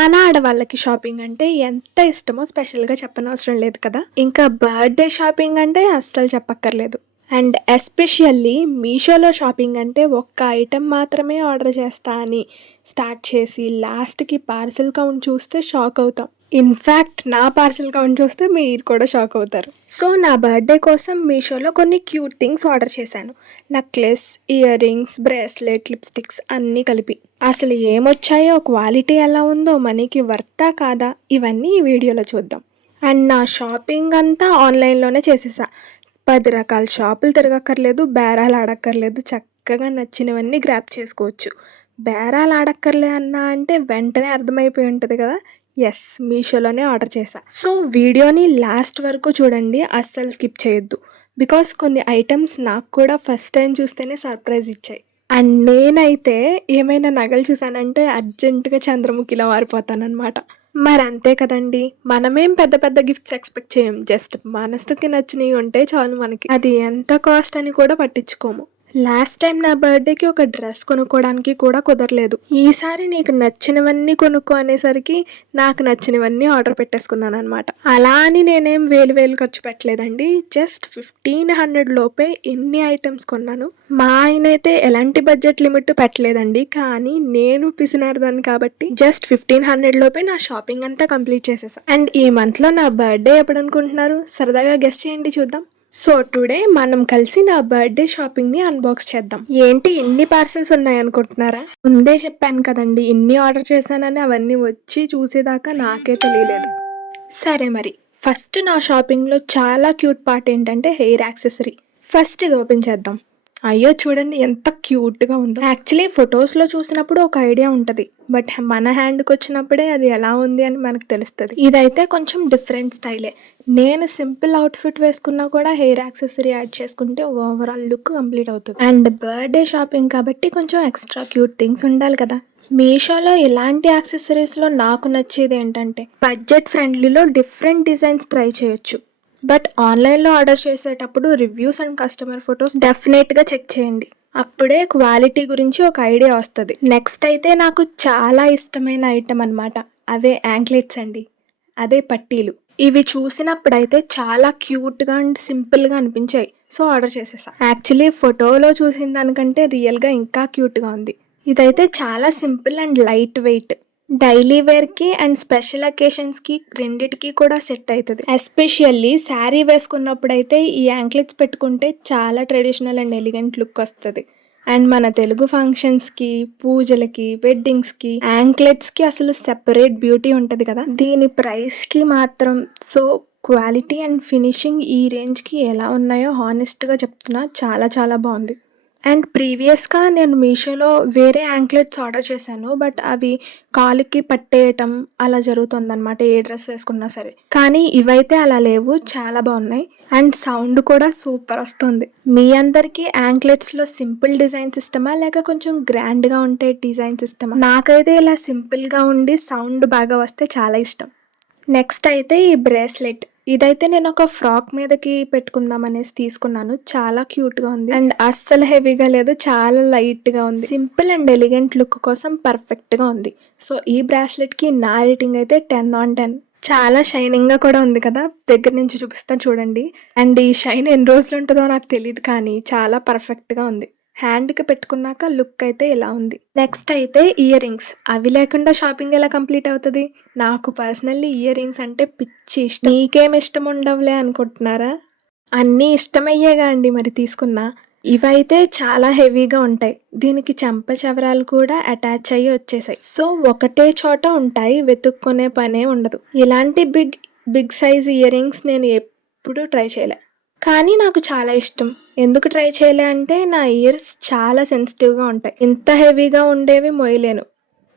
మన ఆడవాళ్ళకి షాపింగ్ అంటే ఎంత ఇష్టమో స్పెషల్‌గా చెప్పనవసరం లేదు కదా! ఇంకా బర్త్‌డే షాపింగ్ అంటే అస్సలు చెప్పక్కర్లేదు. అండ్ ఎస్పెషల్లీ మీషోలో షాపింగ్ అంటే ఒక్క ఐటెమ్ మాత్రమే ఆర్డర్ చేస్తా అని స్టార్ట్ చేసి లాస్ట్‌కి పార్సెల్ కౌంట్ చూస్తే షాక్ అవుతాం. ఇన్‌ఫాక్ట్ నా పార్సెల్ కౌంట్ చూస్తే మీరు కూడా షాక్ అవుతారు. సో నా బర్త్‌డే కోసం మీషోలో కొన్ని క్యూట్ థింగ్స్ ఆర్డర్ చేశాను. Necklace, ear rings, bracelet, lipsticks అన్నీ కలిపి. అసలు ఏమొచ్చాయో, క్వాలిటీ ఎలా ఉందో, మనీకి వర్తా కాదా ఇవన్నీ ఈ వీడియోలో చూద్దాం. అండ్ నా షాపింగ్ అంతా ఆన్లైన్‌లోనే చేసేసా. 10 రకాల షాపులు తిరగక్కర్లేదు, బేరాలు ఆడక్కర్లేదు. చక్కగా నచ్చినవన్నీ గ్రాబ్ చేసుకోవచ్చు. బేరాలు ఆడక్కర్లే అన్నా అంటే వెంటనే అర్థమైపోయి ఉంటుంది కదా! యెస్, మీషోలోనే ఆర్డర్ చేశా. సో వీడియోని లాస్ట్ వరకు చూడండి, అస్సలు స్కిప్ చేయొద్దు. బికాస్ కొన్ని ఐటమ్స్ నాకు కూడా ఫస్ట్ టైం చూస్తేనే సర్ప్రైజ్ ఇచ్చాయి. అండ్ నేనైతే ఏమైనా నగలు చూసానంటే అర్జెంటుగా చంద్రముఖిలా మారిపోతానన్నమాట. మరంతే కదండీ! మనమేం పెద్ద పెద్ద గిఫ్ట్స్ ఎక్స్‌పెక్ట్ చేయం. జస్ట్ మనసుకి నచ్చినయి ఉంటే చాలు మనకి. అది ఎంత కాస్ట్ అని కూడా పట్టించుకోము. లాస్ట్ టైం నా బర్త్‌డేకి ఒక డ్రెస్ కొనుక్కోవడానికి కూడా కుదరలేదు. ఈసారి నీకు నచ్చినవన్నీ కొనుక్కో అనేసరికి నాకు నచ్చినవన్నీ ఆర్డర్ పెట్టేసుకున్నాననమాట. అలా అని నేనేం వేలు వేలు ఖర్చు పెట్టలేదండి. జస్ట్ 1500 లోపే ఎన్ని ఐటమ్స్ కొన్నాను. మా ఆయనైతే ఎలాంటి బడ్జెట్ లిమిట్ పెట్టలేదండి. కానీ నేను పిసినారిదాన్ని కాబట్టి జస్ట్ 1500 లోపే నా షాపింగ్ అంతా కంప్లీట్ చేసేసా. అండ్ ఈ మంత్‌లో నా బర్త్‌డే ఎప్పుడనుకుంటున్నారు? సరదాగా గెస్ చేయండి చూద్దాం. సో టుడే మనం కలిసి నా బర్త్‌డే షాపింగ్‌ని అన్బాక్స్ చేద్దాం. ఏంటి ఇన్ని పార్సెల్స్ ఉన్నాయనుకుంటున్నారా? ముందే చెప్పాను కదండీ, ఇన్ని ఆర్డర్ చేశానని. అవన్నీ వచ్చి చూసేదాకా నాకే తెలియలేదు. సరే మరి, ఫస్ట్ నా షాపింగ్‌లో చాలా క్యూట్ పార్ట్ ఏంటంటే హెయిర్ యాక్సెసరీ. ఫస్ట్ ఇది ఓపెన్ చేద్దాం. అయ్యో చూడండి ఎంత క్యూట్‌గా ఉందో. యాక్చువల్లీ ఫొటోస్‌లో చూసినప్పుడు ఒక ఐడియా ఉంటది. బట్ మన హ్యాండ్‌కి వచ్చినప్పుడే అది ఎలా ఉంది అని మనకు తెలుస్తది. ఇదైతే కొంచెం డిఫరెంట్ స్టైలే. నేను సింపుల్ అవుట్‌ఫిట్ వేసుకున్నా కూడా హెయిర్ యాక్సెసరీ యాడ్ చేసుకుంటే ఓవరాల్ లుక్ కంప్లీట్ అవుతుంది. అండ్ బర్త్‌డే షాపింగ్ కాబట్టి కొంచెం ఎక్స్ట్రా క్యూట్ థింగ్స్ ఉండాలి కదా! మీషోలో ఇలాంటి యాక్సెసరీస్‌లో నాకు నచ్చేది ఏంటంటే బడ్జెట్ ఫ్రెండ్లీలో డిఫరెంట్ డిజైన్స్ ట్రై చేయొచ్చు. బట్ ఆన్లైన్‌లో ఆర్డర్ చేసేటప్పుడు రివ్యూస్ అండ్ కస్టమర్ ఫొటోస్ డెఫినెట్‌గా చెక్ చేయండి. అప్పుడే క్వాలిటీ గురించి ఒక ఐడియా వస్తది. నెక్స్ట్ అయితే నాకు చాలా ఇష్టమైన ఐటెమ్ అన్నమాట. అవే యాంక్లెట్స్ అండి. అదే పట్టీలు. ఇవి చూసినప్పుడైతే చాలా క్యూట్‌గా అండ్ సింపుల్‌గా అనిపించాయి. సో ఆర్డర్ చేసేసా. యాక్చువల్లీ ఫోటోలో చూసిన దానికంటే రియల్‌గా ఇంకా క్యూట్‌గా ఉంది. ఇదైతే చాలా simple and light weight. Daily వేర్‌కి అండ్ స్పెషల్ అకేషన్స్‌కి రెండిటికి కూడా సెట్ అవుతది. ఎస్పెషల్లీ శారీ వేసుకున్నప్పుడైతే ఈ యాంక్లెట్స్ పెట్టుకుంటే చాలా ట్రెడిషనల్ అండ్ ఎలిగెంట్ లుక్ వస్తది. అండ్ మన తెలుగు ఫంక్షన్స్‌కి, పూజలకి, వెడ్డింగ్స్‌కి యాంక్లెట్స్‌కి అసలు సెపరేట్ బ్యూటీ ఉంటది కదా! దీని ప్రైస్‌కి మాత్రం సో క్వాలిటీ అండ్ ఫినిషింగ్ ఈ రేంజ్‌కి ఎలా ఉన్నాయో హానెస్ట్‌గా చెప్తున్నా, చాలా చాలా బాగుంది. అండ్ ప్రీవియస్‌గా నేను మీషోలో వేరే యాంక్లెట్స్ ఆర్డర్ చేశాను. బట్ అవి కాలుకి పట్టేయటం అలా జరుగుతుందనమాట, ఏ డ్రెస్ వేసుకున్నా సరే. కానీ ఇవైతే అలా లేవు, చాలా బాగున్నాయి. అండ్ సౌండ్ కూడా సూపర్ వస్తుంది. మీ అందరికీ యాంక్లెట్స్‌లో సింపుల్ డిజైన్స్ ఇష్టమా? లేక కొంచెం గ్రాండ్‌గా ఉంటే డిజైన్స్ ఇష్టమా? నాకైతే ఇలా సింపుల్‌గా ఉండి సౌండ్ బాగా వస్తే చాలా ఇష్టం. నెక్స్ట్ అయితే ఈ బ్రేస్లెట్. ఇదైతే నేను ఒక ఫ్రాక్ మీదకి పెట్టుకుందాం అనేసి తీసుకున్నాను. చాలా క్యూట్‌గా ఉంది. అండ్ అస్సలు హెవీగా లేదు, చాలా లైట్‌గా ఉంది. సింపుల్ అండ్ ఎలిగెంట్ లుక్ కోసం పర్ఫెక్ట్‌గా ఉంది. సో ఈ బ్రాస్లెట్‌కి నా రేటింగ్ అయితే 10/10. చాలా షైనింగ్‌గా కూడా ఉంది కదా! దగ్గర నుంచి చూపిస్తాను చూడండి. అండ్ ఈ షైన్ ఎన్ని రోజులు ఉంటుందో నాకు తెలీదు కానీ చాలా పర్ఫెక్ట్‌గా ఉంది. హ్యాండ్‌కి పెట్టుకున్నాక లుక్ అయితే ఇలా ఉంది. నెక్స్ట్ అయితే ఇయర్ రింగ్స్. అవి లేకుండా షాపింగ్ ఎలా కంప్లీట్ అవుతది? నాకు పర్సనల్లీ ఇయర్ రింగ్స్ అంటే పిచ్చి ఇష్టం. నీకేం ఇష్టం ఉండవులే అనుకుంటున్నారా? అన్నీ ఇష్టమయ్యేగా అండి మరి తీసుకున్నా. ఇవైతే చాలా హెవీగా ఉంటాయి. దీనికి చెంపచెవరాలు కూడా అటాచ్ అయ్యి వచ్చేసాయి. సో ఒకటే చోట ఉంటాయి, వెతుక్కునే పనే ఉండదు. ఇలాంటి బిగ్ సైజ్ ఇయర్ రింగ్స్ నేను ఎప్పుడూ ట్రై చేయలే. కానీ నాకు చాలా ఇష్టం. ఎందుకు ట్రై చేయలే అంటే నా ఇయర్స్ చాలా సెన్సిటివ్‌గా ఉంటాయి. ఇంత హెవీగా ఉండేవి మోయలేను.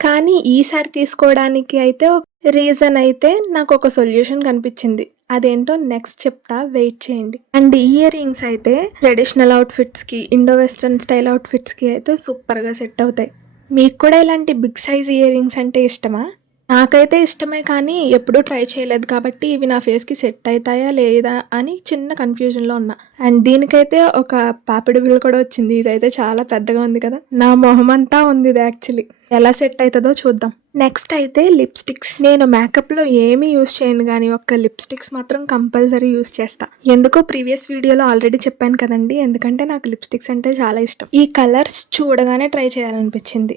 కానీ ఈసారి తీసుకోవడానికి అయితే ఒక రీజన్ అయితే నాకు ఒక సొల్యూషన్ కనిపించింది. అదేంటో నెక్స్ట్ చెప్తా, వెయిట్ చేయండి. అండ్ ఇయర్ రింగ్స్ అయితే ట్రెడిషనల్ అవుట్‌ఫిట్స్‌కి, ఇండో వెస్టర్న్ స్టైల్ అవుట్‌ఫిట్స్‌కి అయితే సూపర్‌గా సెట్ అవుతాయి. మీకు కూడా ఇలాంటి బిగ్ సైజ్ ఇయర్ రింగ్స్ అంటే ఇష్టమా? నాకైతే ఇష్టమే కానీ ఎప్పుడూ ట్రై చేయలేదు కాబట్టి ఇవి నా ఫేస్‌కి సెట్ అవుతాయా లేదా అని చిన్న కన్‌ఫ్యూజన్‌లో ఉన్నా. అండ్ దీనికైతే ఒక పాపిడి బిళ్ళ కూడా వచ్చింది. ఇదైతే చాలా పెద్దగా ఉంది కదా! నా మొహమంతా ఉంది ఇది యాక్చువల్లీ. ఎలా సెట్ అవుతుందో చూద్దాం. నెక్స్ట్ అయితే లిప్స్టిక్స్. నేను మేకప్లో ఏమీ యూస్ చేయను కానీ ఒక్క లిప్స్టిక్స్ మాత్రం కంపల్సరీ యూస్ చేస్తా. ఎందుకో ప్రీవియస్ వీడియోలో ఆల్రెడీ చెప్పాను కదండి, ఎందుకంటే నాకు లిప్స్టిక్స్ అంటే చాలా ఇష్టం. ఈ కలర్స్ చూడగానే ట్రై చేయాలనిపించింది.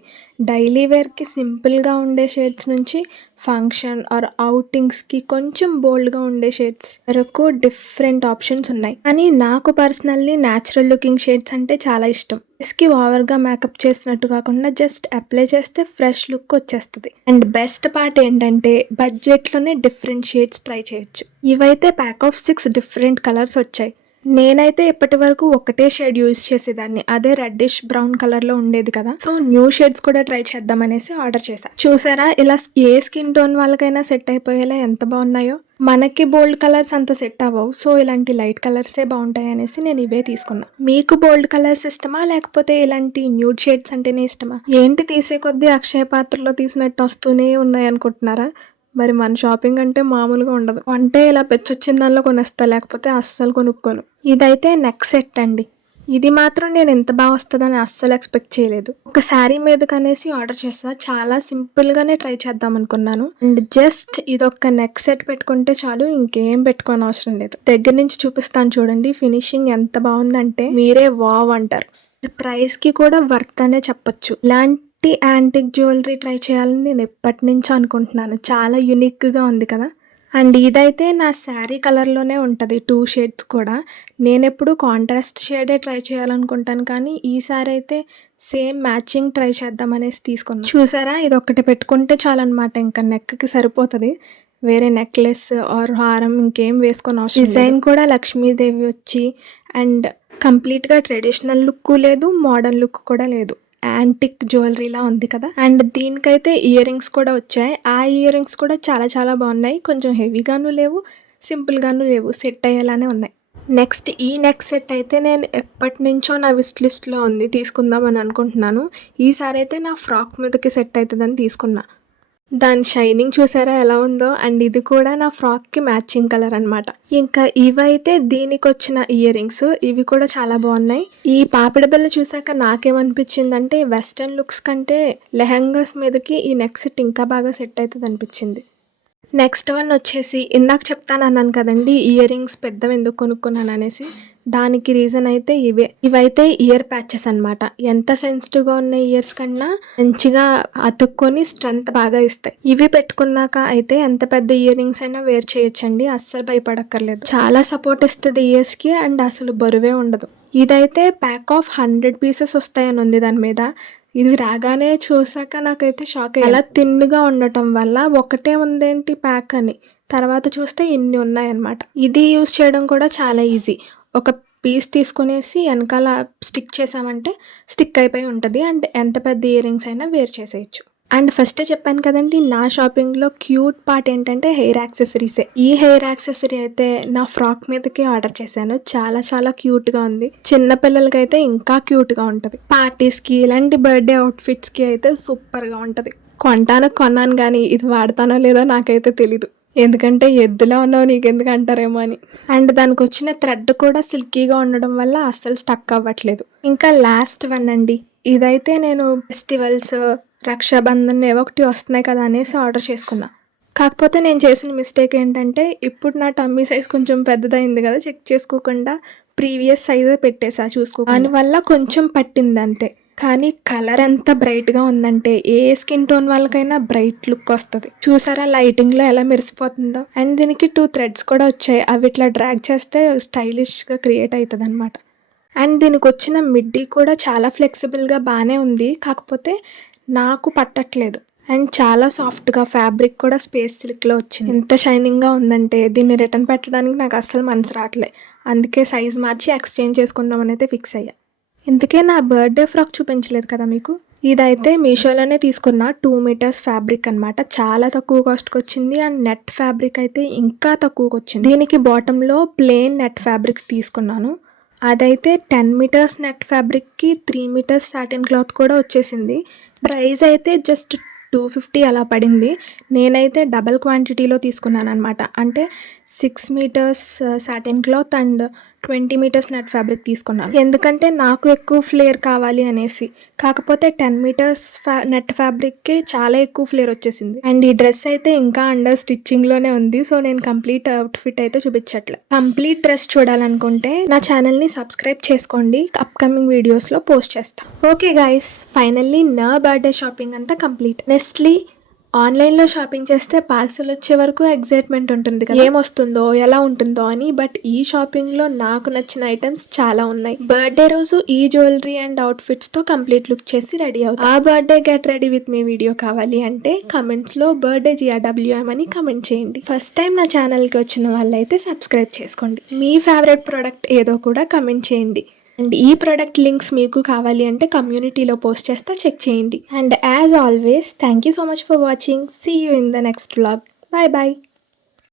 డైలీ వేర్కి సింపుల్గా ఉండే షేడ్స్ నుంచి ఫంక్షన్ ఆర్ అవుటింగ్స్కి కొంచెం బోల్డ్గా ఉండే షేడ్స్ వరకు డిఫరెంట్ ఆప్షన్స్ ఉన్నాయి. కానీ నాకు పర్సనల్లీ న్యాచురల్ లుకింగ్ షేడ్స్ అంటే చాలా ఇష్టం. ఫేస్కి ఓవర్గా మేకప్ చేసినట్టు కాకుండా జస్ట్ అప్లై చేస్తే ఫ్రెష్ లుక్ వచ్చేస్తుంది. అండ్ బెస్ట్ పార్ట్ ఏంటంటే బడ్జెట్లోనే డిఫరెంట్ షేడ్స్ ట్రై చేయొచ్చు. ఇవైతే ప్యాక్ ఆఫ్ 6 డిఫరెంట్ కలర్స్ వచ్చాయి. నేనైతే ఇప్పటి వరకు ఒకటే షేడ్ యూజ్ చేసేదాన్ని, అదే రెడ్డిష్ బ్రౌన్ కలర్ లో ఉండేది కదా. సో న్యూ షేడ్స్ కూడా ట్రై చేద్దాం అనేసి ఆర్డర్ చేశా. చూసారా, ఇలా ఏ స్కిన్ టోన్ వాళ్ళకైనా సెట్ అయిపోయేలా ఎంత బాగున్నాయో. మనకి బోల్డ్ కలర్స్ అంత సెట్ అవ్వవు, సో ఇలాంటి లైట్ కలర్సే బాగుంటాయి అనేసి నేను ఇవే తీసుకున్నా. మీకు బోల్డ్ కలర్స్ ఇష్టమా లేకపోతే ఇలాంటి న్యూడ్ షేడ్స్ అంటేనే ఇష్టమా? ఏంటి తీసే కొద్దీ అక్షయ పాత్రలో తీసినట్టు వస్తూనే ఉన్నాయి అనుకుంటున్నారా? మరి మన షాపింగ్ అంటే మామూలుగా ఉండదు. అంటే ఇలా పెచ్చొచ్చిన దానిలో కొనేస్తా, లేకపోతే అస్సలు కొనుక్కోను. ఇదైతే నెక్ సెట్ అండి. ఇది మాత్రం నేను ఎంత బాగా వస్తుందని అస్సలు ఎక్స్పెక్ట్ చేయలేదు. ఒక శారీ మీదకి అనేసి ఆర్డర్ చేసా. చాలా సింపుల్గానే ట్రై చేద్దాం అనుకున్నాను. అండ్ జస్ట్ ఇదొక నెక్ సెట్ పెట్టుకుంటే చాలు, ఇంకేం పెట్టుకోని అవసరం లేదు. దగ్గర నుంచి చూపిస్తాను చూడండి. ఫినిషింగ్ ఎంత బాగుందంటే మీరే వావ్ అంటారు. ప్రైస్కి కూడా వర్త్ అనే చెప్పొచ్చు. ఇలాంటి యాంటిక్ జ్యువెలరీ ట్రై చేయాలని నేను ఎప్పటి నుంచో అనుకుంటున్నాను. చాలా యూనిక్గా ఉంది కదా. అండ్ ఇదైతే నా శారీ కలర్లోనే ఉంటుంది, 2 షేడ్స్ కూడా. నేను ఎప్పుడు కాంట్రాస్ట్ షేడే ట్రై చేయాలనుకుంటాను, కానీ ఈసారి అయితే సేమ్ మ్యాచింగ్ ట్రై చేద్దాం అనేసి తీసుకున్నాను. చూసారా, ఇది ఒక్కటి పెట్టుకుంటే చాలన్నమాట, ఇంకా నెక్కి సరిపోతుంది. వేరే నెక్లెస్ ఆర్ హారం ఇంకేం వేసుకొని అవసరం. డిజైన్ కూడా లక్ష్మీదేవి వచ్చి అండ్ కంప్లీట్గా ట్రెడిషనల్ లుక్ లేదు, మోడర్న్ లుక్ కూడా లేదు. యాంటిక్ జ్యువెలరీలా ఉంది కదా. అండ్ దీనికైతే ఇయర్ రింగ్స్ కూడా వచ్చాయి. ఆ ఇయర్ రింగ్స్ కూడా చాలా చాలా బాగున్నాయి. కొంచెం హెవీగాను లేవు, సింపుల్గాను లేవు, సెట్ అయ్యేలానే ఉన్నాయి. నెక్స్ట్ ఈ నెక్ సెట్ అయితే నేను ఎప్పటి నుంచో నా విష్ లిస్ట్లో ఉంది, తీసుకుందామని అనుకుంటున్నాను. ఈసారి అయితే నా ఫ్రాక్ మీదకి సెట్ అవుతుందని తీసుకున్నా. దాని షైనింగ్ చూసారా ఎలా ఉందో. అండ్ ఇది కూడా నా ఫ్రాక్కి మ్యాచింగ్ కలర్ అనమాట. ఇంకా ఇవైతే దీనికి వచ్చిన ఇయర్ రింగ్స్, ఇవి కూడా చాలా బాగున్నాయి. ఈ పాపిడి బిళ్ళ చూసాక నాకేమనిపించిందంటే వెస్ట్రన్ లుక్స్ కంటే లెహంగాస్ మీదకి ఈ నెక్ సెట్ ఇంకా బాగా సెట్ అవుతుంది అనిపించింది. నెక్స్ట్ వన్ వచ్చేసి ఇందాక చెప్తానన్నాను కదండి ఇయర్ రింగ్స్ పెద్దవి ఎందుకు కొనుక్కున్నాను అనేసి. దానికి రీజన్ అయితే ఇవైతే ఇయర్ ప్యాచెస్ అనమాట. ఎంత సెన్సిటివ్గా ఉన్న ఇయర్స్ కన్నా మంచిగా అతుక్కొని స్ట్రెంత్ బాగా ఇస్తాయి. ఇవి పెట్టుకున్నాక అయితే ఎంత పెద్ద ఇయర్ రింగ్స్ అయినా వేర్ చేయొచ్చండి, అస్సలు భయపడక్కర్లేదు. చాలా సపోర్ట్ ఇస్తుంది ఇయర్స్కి అండ్ అసలు బరువే ఉండదు. ఇదైతే ప్యాక్ ఆఫ్ 100 పీసెస్ వస్తాయని ఉంది దాని మీద. ఇది రాగానే చూసాక నాకైతే షాక్ అయ్యి, అలా తిన్నుగా ఉండటం వల్ల ఒకటే ఉందేంటి ప్యాక్ అని తర్వాత చూస్తే ఇన్ని ఉన్నాయన్నమాట. ఇది యూస్ చేయడం కూడా చాలా ఈజీ. ఒక పీస్ తీసుకునేసి వెనకాల స్టిక్ చేసామంటే స్టిక్ అయిపోయి ఉంటుంది. అండ్ ఎంత పెద్ద ఇయర్ రింగ్స్ అయినా వేర్ చేసేయచ్చు. అండ్ ఫస్ట్ చెప్పాను కదండి, నా షాపింగ్లో క్యూట్ పార్ట్ ఏంటంటే హెయిర్ యాక్సెసరీసే. ఈ హెయిర్ యాక్సెసరీ అయితే నా ఫ్రాక్ మీదకి ఆర్డర్ చేశాను. చాలా చాలా క్యూట్గా ఉంది. చిన్న పిల్లలకైతే ఇంకా క్యూట్గా ఉంటుంది. పార్టీస్కి ఇలాంటి బర్త్డే అవుట్ఫిట్స్కి అయితే సూపర్గా ఉంటుంది. కొన్నాను కానీ ఇది వాడతానో లేదో నాకైతే తెలీదు, ఎందుకంటే ఎద్దులా ఉన్నావు నీకెందుకు అంటారేమో అని. అండ్ దానికి వచ్చిన థ్రెడ్ కూడా సిల్కీగా ఉండడం వల్ల అస్సలు స్టక్ అవ్వట్లేదు. ఇంకా లాస్ట్ వన్ అండి, ఇదైతే నేను ఫెస్టివల్స్, రక్షాబంధన్ ఏవో ఒకటి వస్తున్నాయి కదా అనేసి ఆర్డర్ చేసుకున్నా. కాకపోతే నేను చేసిన మిస్టేక్ ఏంటంటే ఇప్పుడు నా టమ్మీ సైజ్ కొంచెం పెద్దదైంది కదా, చెక్ చేసుకోకుండా ప్రీవియస్ సైజే పెట్టేసా దానివల్ల కొంచెం పట్టింది అంతే. కానీ కలర్ ఎంత బ్రైట్గా ఉందంటే ఏ స్కిన్ టోన్ వాళ్ళకైనా బ్రైట్ లుక్ వస్తుంది. చూసారా లైటింగ్లో ఎలా మెరిసిపోతుందో. అండ్ దీనికి 2 థ్రెడ్స్ కూడా వచ్చాయి, అవి ఇట్లా డ్రాగ్ చేస్తే స్టైలిష్గా క్రియేట్ అవుతుంది అనమాట. అండ్ దీనికి వచ్చిన మిడ్డీ కూడా చాలా ఫ్లెక్సిబుల్గా బాగానే ఉంది, కాకపోతే నాకు పట్టట్లేదు. అండ్ చాలా సాఫ్ట్గా, ఫ్యాబ్రిక్ కూడా స్పేస్ సిల్క్లో వచ్చింది. ఎంత షైనింగ్గా ఉందంటే దీన్ని రిటర్న్ పెట్టడానికి నాకు అస్సలు మనసు రావట్లే. అందుకే సైజ్ మార్చి ఎక్స్చేంజ్ చేసుకుందామని అయితే ఫిక్స్ అయ్యా. ఇందుకే నా బర్త్డే ఫ్రాక్ చూపించలేదు కదా మీకు. ఇదైతే మీషోలోనే తీసుకున్న 2 మీటర్స్ ఫ్యాబ్రిక్ అనమాట. చాలా తక్కువ కాస్ట్కి వచ్చింది. అండ్ నెట్ ఫ్యాబ్రిక్ అయితే ఇంకా తక్కువకి వచ్చింది. దీనికి బాటంలో ప్లెయిన్ నెట్ ఫ్యాబ్రిక్ తీసుకున్నాను. అదైతే 10 మీటర్స్ నెట్ ఫ్యాబ్రిక్కి 3 మీటర్స్ సాటిన్ క్లాత్ కూడా వచ్చేసింది. ప్రైస్ అయితే జస్ట్ 250 అలా పడింది. నేనైతే డబల్ క్వాంటిటీలో తీసుకున్నాను అనమాట. అంటే 6 metres satin cloth and 20 metres net fabric తీసుకున్నాను. ఎందుకంటే నాకు ఎక్కువ ఫ్లేర్ కావాలి అనేసి. కాకపోతే 10 మీటర్స్ నెట్ ఫ్యాబ్రిక్కి చాలా ఎక్కువ ఫ్లేర్ వచ్చేసింది. అండ్ ఈ డ్రెస్ అయితే ఇంకా అండర్ స్టిచ్చింగ్లోనే ఉంది. సో నేను కంప్లీట్ అవుట్ఫిట్ అయితే చూపించట్లే. కంప్లీట్ డ్రెస్ చూడాలనుకుంటే నా ఛానల్ని సబ్స్క్రైబ్ చేసుకోండి. అప్కమింగ్ వీడియోస్లో పోస్ట్ చేస్తాను. ఓకే గైస్, ఫైనల్లీ నా బర్త్డే షాపింగ్ అంతా కంప్లీట్. నెక్స్ట్లీ ఆన్లైన్లో షాపింగ్ చేస్తే పార్సల్ వచ్చే వరకు ఎగ్జైట్మెంట్ ఉంటుంది కదా, ఏమొస్తుందో ఎలా ఉంటుందో అని. బట్ ఈ షాపింగ్లో నాకు నచ్చిన ఐటమ్స్ చాలా ఉన్నాయి. బర్త్డే రోజు ఈ జ్యువెలరీ అండ్ అవుట్ఫిట్స్తో కంప్లీట్ లుక్ చేసి రెడీ అవుతాను. ఆ birthday get ready with me video కావాలి అంటే కమెంట్స్లో బర్త్డే GRWM అని కమెంట్ చేయండి. ఫస్ట్ టైం నా ఛానల్కి వచ్చిన వాళ్ళైతే సబ్స్క్రైబ్ చేసుకోండి. మీ ఫేవరెట్ ప్రోడక్ట్ ఏదో కూడా కమెంట్ చేయండి. అండ్ ఈ ప్రోడక్ట్ లింక్స్ మీకు కావాలి అంటే కమ్యూనిటీలో పోస్ట్ చేస్తా, చెక్ చేయండి. And as always thank you so much for watching. See you in the next vlog. Bye bye.